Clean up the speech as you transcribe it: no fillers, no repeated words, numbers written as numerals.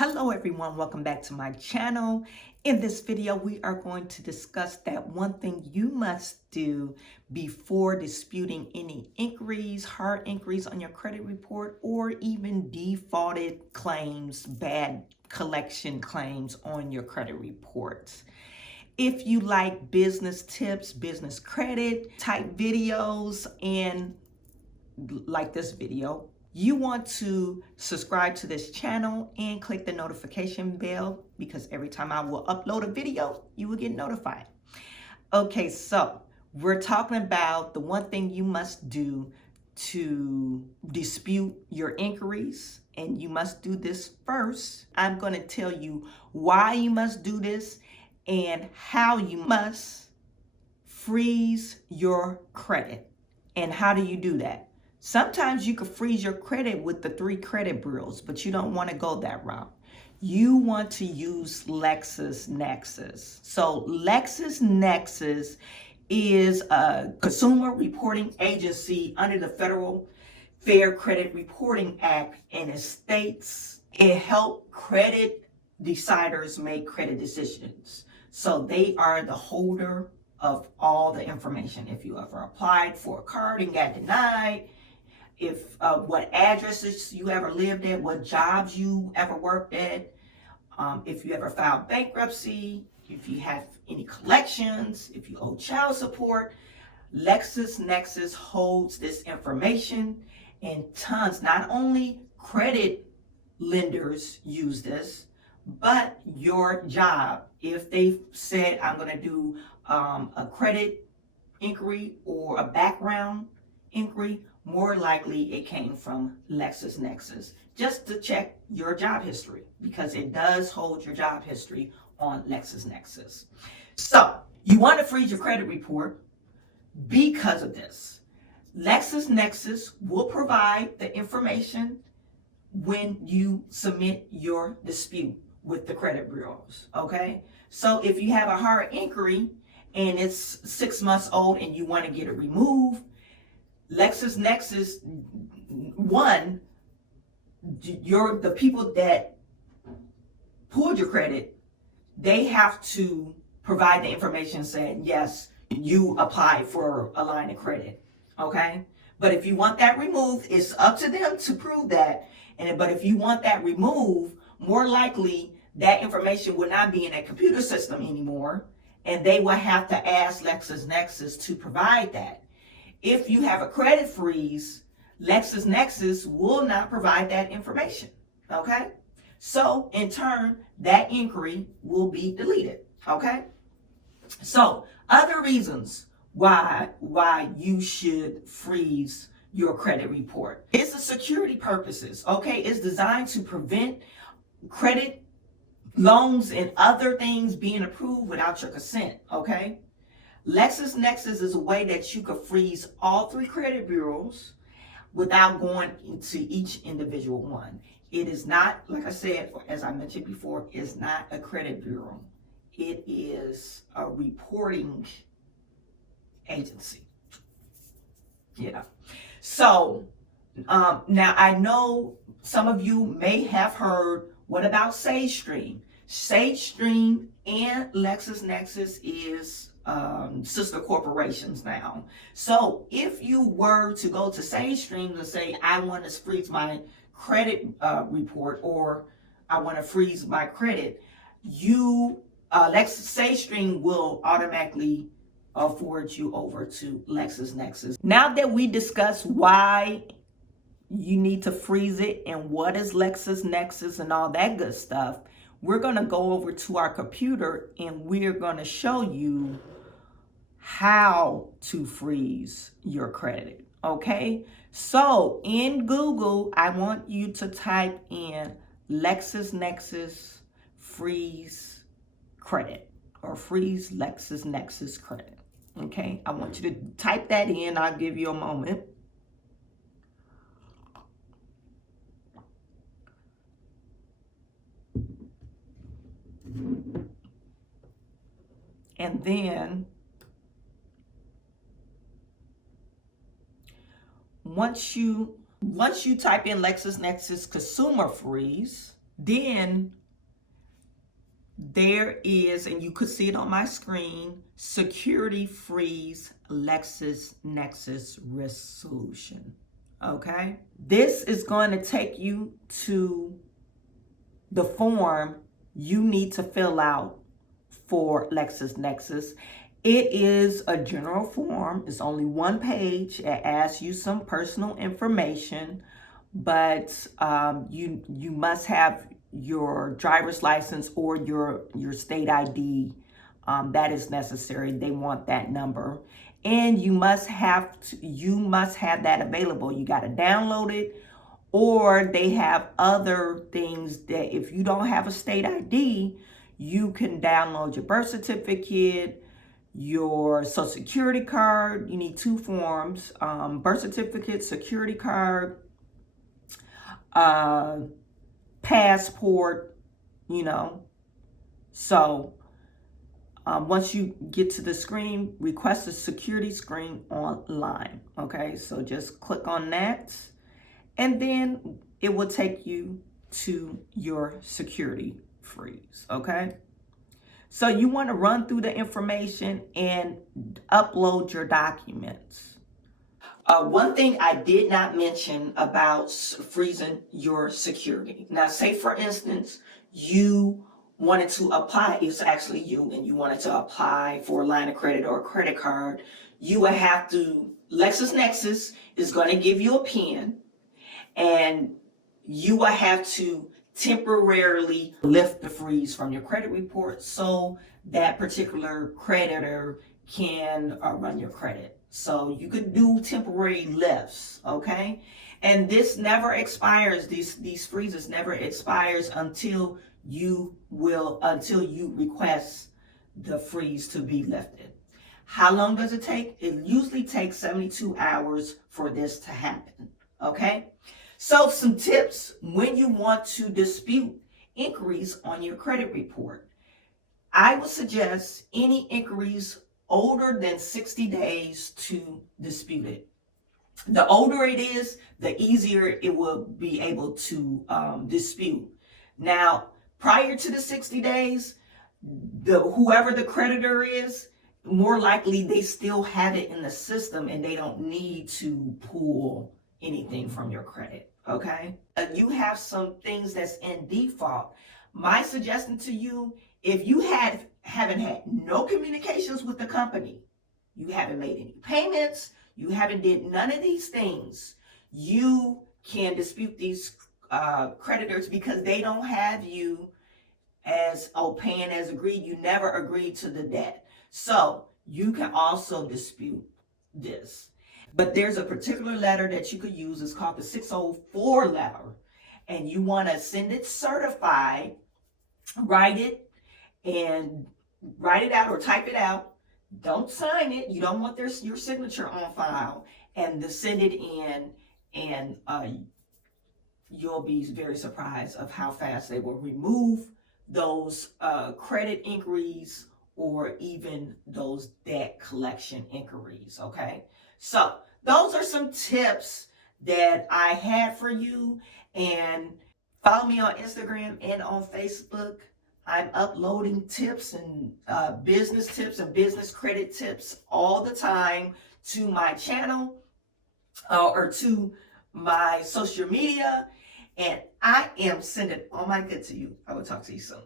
Hello everyone, welcome back to my channel. In this video, we are going to discuss that one thing you must do before disputing any inquiries, hard inquiries on your credit report, or even defaulted claims, bad collection claims on your credit reports. If you like business tips, business credit type videos, and like this video, you want to subscribe to this channel and click the notification bell because every time I will upload a video, you will get notified. Okay, so we're talking about the one thing you must do to dispute your inquiries, and you must do this first. I'm going to tell you why you must do this and how you must freeze your credit. And how do you do that? Sometimes you could freeze your credit with the 3 credit bureaus, but you don't want to go that route. You want to use LexIS. So LexIS is a consumer reporting agency under the Federal Fair Credit Reporting Act, and it helps credit deciders make credit decisions. So they are the holder of all the information. If you ever applied for a card and got denied, if what addresses you ever lived at, what jobs you ever worked at, if you ever filed bankruptcy, if you have any collections, if you owe child support, LexIS holds this information, and tons, not only credit lenders use this, but your job. If they said, I'm going to do a credit inquiry or a background inquiry, more likely it came from LexIS, just to check your job history, because it does hold your job history on LexIS. So you want to freeze your credit report because of this. LexIS will provide the information when you submit your dispute with the credit bureaus, okay? So if you have a hard inquiry and it's 6 months old and you want to get it removed, LexIS, one, the people that pulled your credit, they have to provide the information saying, yes, you applied for a line of credit, okay? But if you want that removed, it's up to them to prove that. But if you want that removed, more likely that information will not be in a computer system anymore, and they will have to ask LexIS to provide that. If you have a credit freeze, LexIS will not provide that information, okay? So in turn, that inquiry will be deleted, okay? So other reasons why you should freeze your credit report. It's the security purposes, okay? It's designed to prevent credit loans and other things being approved without your consent, okay? LexIS is a way that you could freeze all 3 credit bureaus without going into each individual one. It is not, like I said, as I mentioned before, it's not a credit bureau. It is a reporting agency. Yeah. So now I know some of you may have heard, what about SageStream? SageStream and LexIS is sister corporations now. So if you were to go to SageStream and say, I want to freeze my credit report, or I want to freeze my credit, SageStream will automatically forward you over to LexIS. Now that we discussed why you need to freeze it and what is LexIS and all that good stuff, we're going to go over to our computer and we're going to show you how to freeze your credit, okay? So in Google, I want you to type in LexIS freeze credit, or freeze LexIS credit, okay? I want you to type that in. I'll give you a moment. And then once you type in LexIS consumer freeze, Then there is, and you could see it on my screen, security freeze LEXIS NEXIS risk solution. Okay, this is going to take you to the form you need to fill out for LEXIS NEXIS. It is a general form. It's only one page. It asks you some personal information, but you must have your driver's license or your state ID. That is necessary. They want that number, and you must have that available. You got to download it, or they have other things that if you don't have a state ID, you can download your birth certificate, your social security card. You need two forms, birth certificate, security card, passport, So once you get to the screen, request a security screen online. Okay, so just click on that, and then it will take you to your security freeze. Okay, so you want to run through the information and upload your documents. One thing I did not mention about freezing your security. Now, say for instance, you wanted to apply, it's actually you, and you wanted to apply for a line of credit or a credit card. You would have to, LexisNexis is going to give you a PIN, and you will have to temporarily lift the freeze from your credit report so that particular creditor can run your credit. So you could do temporary lifts, okay? And this never expires. These freezes never expires until you request the freeze to be lifted. How long does it take? It usually takes 72 hours for this to happen, okay? So some tips when you want to dispute inquiries on your credit report. I would suggest any inquiries older than 60 days to dispute it. The older it is, the easier it will be able to dispute. Now, prior to the 60 days, whoever the creditor is, more likely they still have it in the system and they don't need to pull anything from your credit, okay? You have some things that's in default. My suggestion to you, if you haven't had no communications with the company, you haven't made any payments, you haven't did none of these things, you can dispute these creditors because they don't have you as paying as agreed. You never agreed to the debt. So you can also dispute this. But there's a particular letter that you could use. It's called the 604 letter. And you want to send it certified, write it out or type it out. Don't sign it. You don't want your signature on file. And to send it in, and you'll be very surprised of how fast they will remove those credit inquiries or even those debt collection inquiries, okay? So those are some tips that I had for you, and follow me on Instagram and on Facebook. I'm uploading tips and business tips and business credit tips all the time to my channel or to my social media, and I am sending all my good to you. I will talk to you soon.